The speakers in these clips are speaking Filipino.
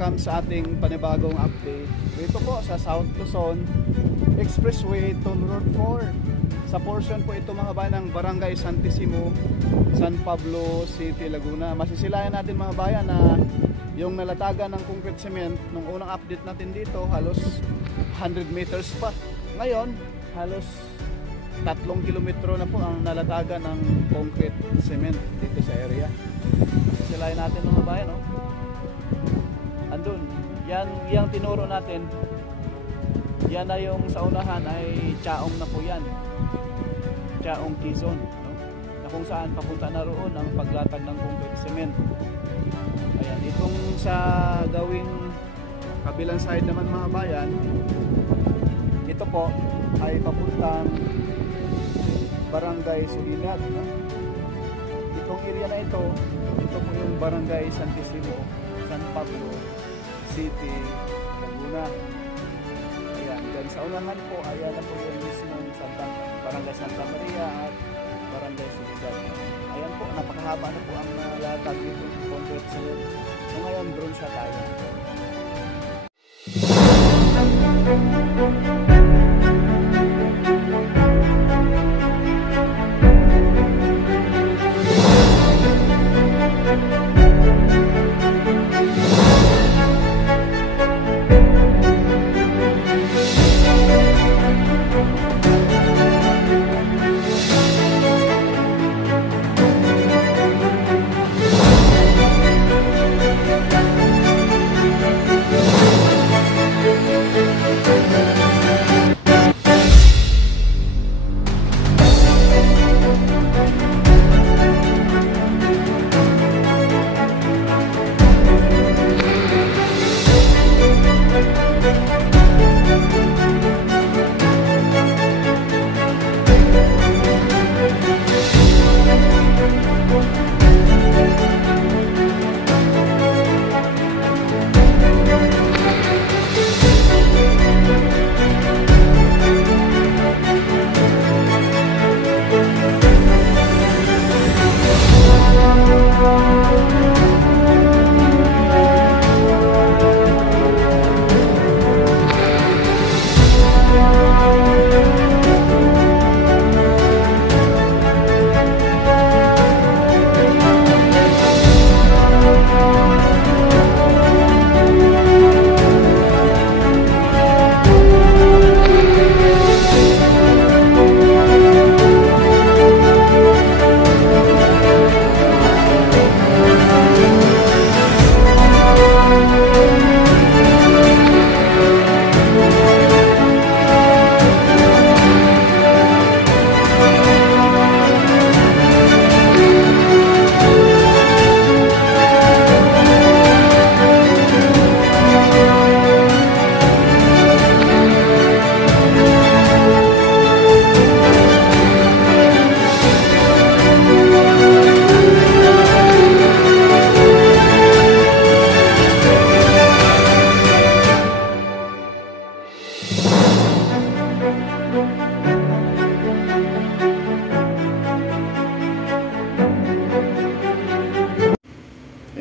welcome sa ating panibagong update. Dito po sa South Luzon Expressway Toll Road 4. Sa portion po ito mga bayan ng Barangay Santissimo, San Pablo City, Laguna. Masisilayan natin mga bayan na yung nalatagan ng concrete cement nung unang update natin dito halos 100 meters pa. Ngayon halos 3 kilometro na po ang nalatagan ng concrete cement dito sa area. Masisilayan natin mga bayan, oh. Andun, yung tinuro natin, yan na yung sa unahan ay Chaong na po yan, Chaong Quezon, no? Na kung saan papunta na roon ang paglatag ng concrete cement. Ayan, itong sa gawing kabilang side naman mga bayan, ito po ay papuntang Barangay Sulinat, no? Itong area na ito po yung Barangay Santissimo, San Pablo City, Laguna. Ayan, dyan sa unahan po, ayan na po yung mismong Barangay Santa Maria at Barangay Sulinat. Ayan po, napakahaba na po ang nalatag dito ng concrete cement. So ngayon, drone shot tayo.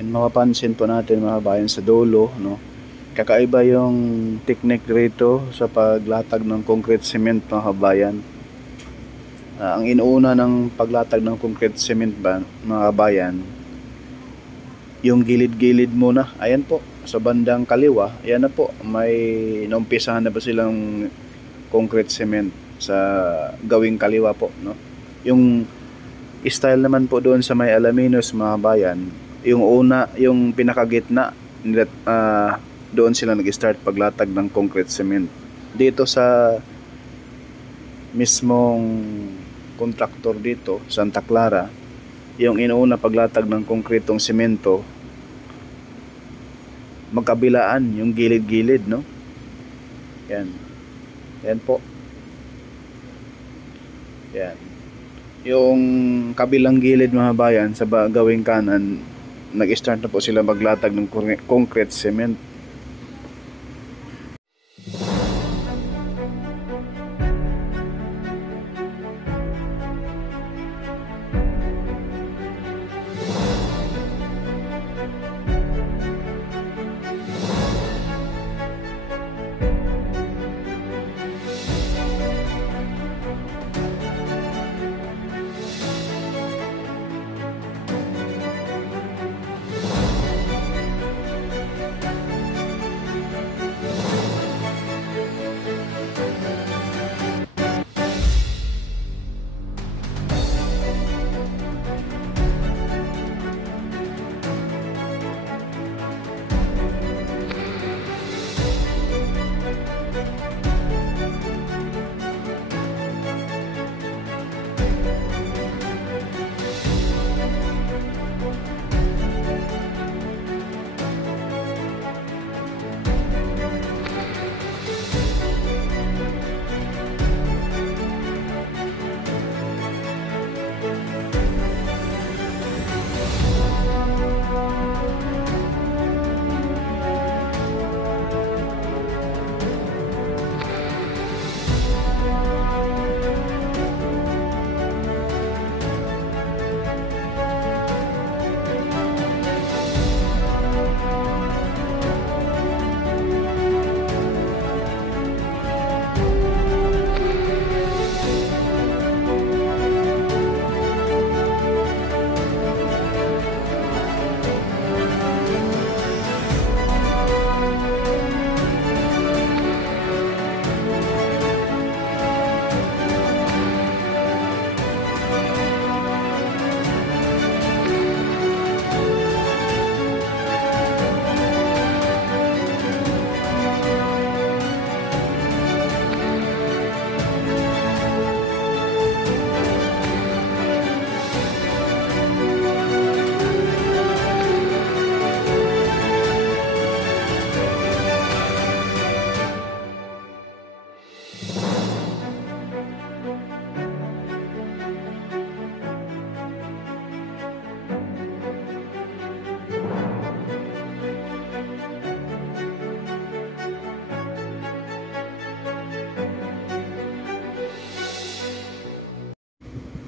Mapapansin po natin mga bayan sa dulo, no? Kakaiba yung technique rito sa paglatag ng concrete cement mga bayan. Ang inuuna ng paglatag ng concrete cement mga bayan, yung gilid-gilid muna. Ayan po, sa bandang kaliwa, ayan na po, may naumpisahan na ba silang concrete cement sa gawing kaliwa po, no? Yung style naman po doon sa may Alaminos mga bayan, yung una, yung pinakagitna, doon sila nag-start paglatag ng concrete cement. Dito sa mismong kontraktor dito, Santa Clara, yung inuuna paglatag ng konkretong semento, magkabilaan yung gilid-gilid, no? Yan. Yan po. Yan. Yung kabilang gilid mga bayan sa gawing kanan, nag-start na po sila maglatag ng concrete cement.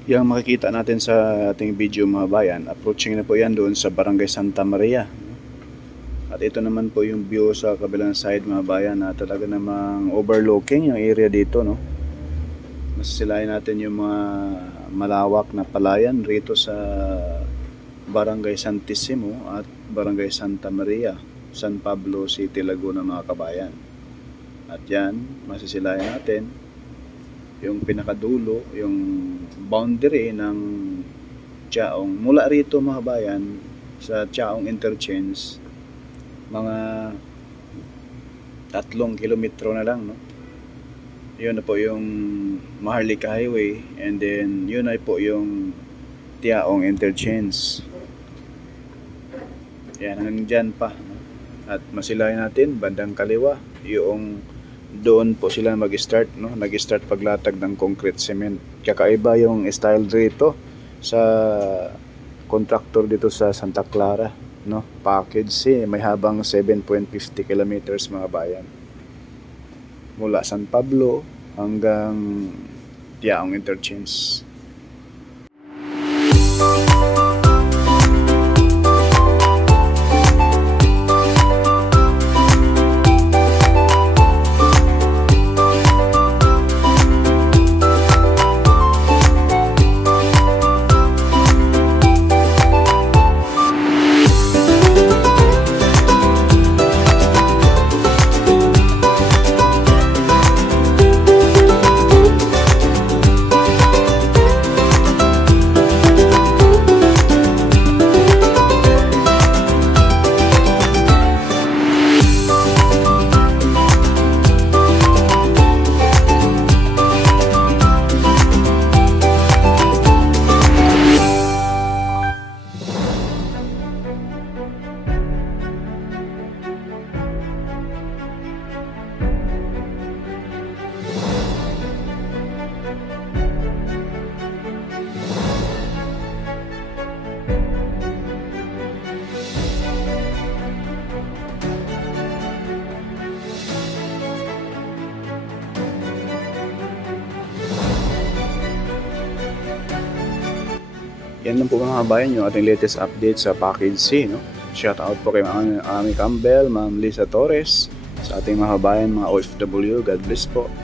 Yang makikita natin sa ating video mga bayan, approaching na po yan doon sa Barangay Santa Maria. At ito naman po yung view sa kabilang side mga bayan, na talaga namang overlooking yung area dito, no. Masisilayan natin yung mga malawak na palayan rito sa Barangay Santissimo at Barangay Santa Maria, San Pablo City, Laguna mga kabayan. At yan, masisilayan natin yung pinakadulo, yung boundary ng Chaong. Mula rito mga bayan, sa Chaong Interchange, mga 3 kilometro na lang, no? Yun na po yung Maharlika Highway, and then yun ay po yung Tiaong Interchange. Yan, hanggang dyan pa, no? At masilayan natin bandang kaliwa, yung doon po sila mag-start, no? Nag-start paglatag ng concrete cement. Kakaiba yung style dito sa contractor dito sa Santa Clara, no? Package C, may habang 7.50 kilometers mga bayan. Mula San Pablo hanggang Tiaong Interchange. Yan lang po mga kabayan yung ating latest update sa Package C, no? Shout out po kay Ami Campbell, Ma'am Lisa Torres, sa ating mga kabayan, mga OFW. God bless po.